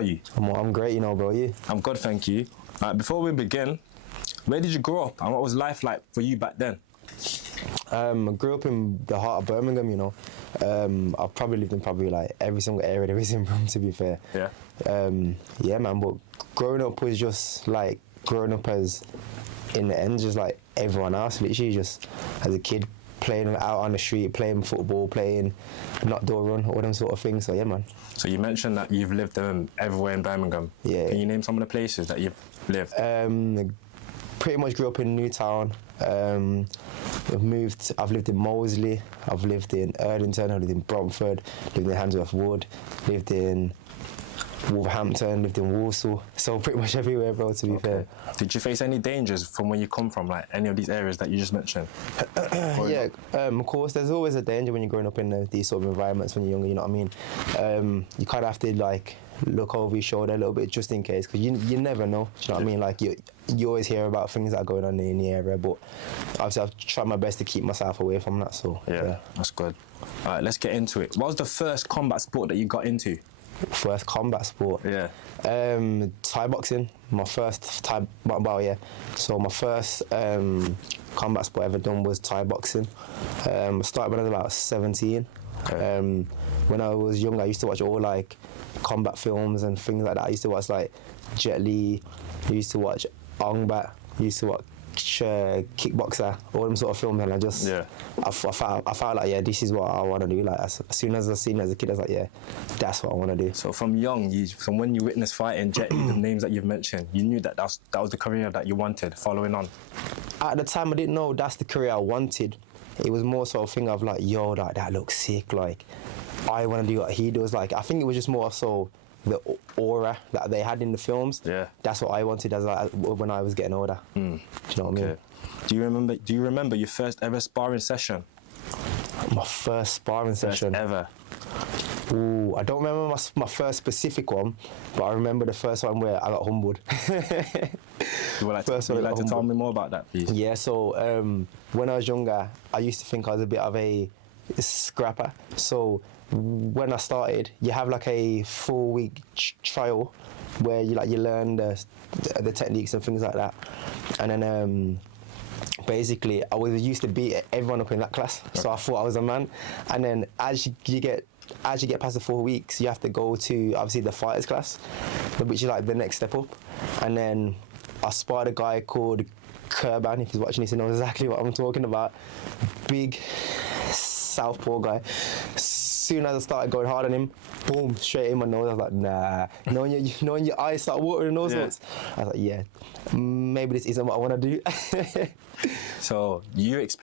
are you? I'm great, you know, bro. You? I'm good, thank you. Before we begin, where did you grow up and what was life like for you back then? I grew up in the heart of Birmingham, you know. I've probably lived in like every single area there is in Birmingham, to be fair. Yeah. Yeah, man, but growing up was just like growing up as, in the end, just like everyone else, literally just as a kid, playing out on the street, playing football, playing knock door run, all them sort of things. So yeah, man. So you mentioned that you've lived everywhere in Birmingham. Yeah. Can you name some of the places that you've lived? Pretty much grew up in Newtown. I've lived in Moseley, I've lived in Erdington, I've lived in Bromford, lived in Handsworth Wood, lived in Wolverhampton, lived in Walsall. So pretty much everywhere, bro, to be fair. Did you face any dangers from where you come from, like any of these areas that you just mentioned? Yeah, of course, there's always a danger when you're growing up in these sort of environments when you're younger, you know what I mean? You kind of have to like look over your shoulder a little bit just in case, because you never know, do you know what I mean? Like you always hear about things that are going on in the area, but obviously I've tried my best to keep myself away from that, so yeah. That's good. All right, let's get into it. What was the first combat sport that you got into? First combat sport? Yeah. Thai boxing, my first Thai, well, yeah. So my first combat sport I ever done was Thai boxing. I started when I was about 17. Okay. When I was young, I used to watch all like combat films and things like that. I used to watch like Jet Li, I used to watch Ong Bat, I used to watch Kickboxer, all them sort of films, and I just, I felt like, yeah, this is what I want to do. Like as soon as I seen it as a kid, I was like, yeah, that's what I want to do. So from young, from when you witnessed fighting Jet Li, the names that you've mentioned, you knew that that was the career that you wanted following on? At the time, I didn't know that's the career I wanted. It was more sort of thing of like, yo, like that looks sick. Like I want to do what he does. Like I think it was just more so the aura that they had in the films. Yeah. That's what I wanted as when I was getting older. Do you know what I mean? Do you remember your first ever sparring session? My first sparring session ever. Ooh, I don't remember my first specific one, but I remember the first one where I got humbled. Would you like to tell me more about that, please? Yeah, so when I was younger, I used to think I was a bit of a scrapper. So when I started, you have like a 4-week trial where you learn the techniques and things like that, and then basically I was used to beat everyone up in that class, so I thought I was a man. And then as you get past the 4 weeks, you have to go to obviously the fighters class, which is like the next step up. And then I sparred a guy called Kurban. If he's watching this, he knows exactly what I'm talking about. Big southpaw guy. Soon as I started going hard on him, boom, straight in my nose. I was like, nah. Knowing your eyes start watering and those sorts. I was like, yeah, maybe this isn't what I want to do. So you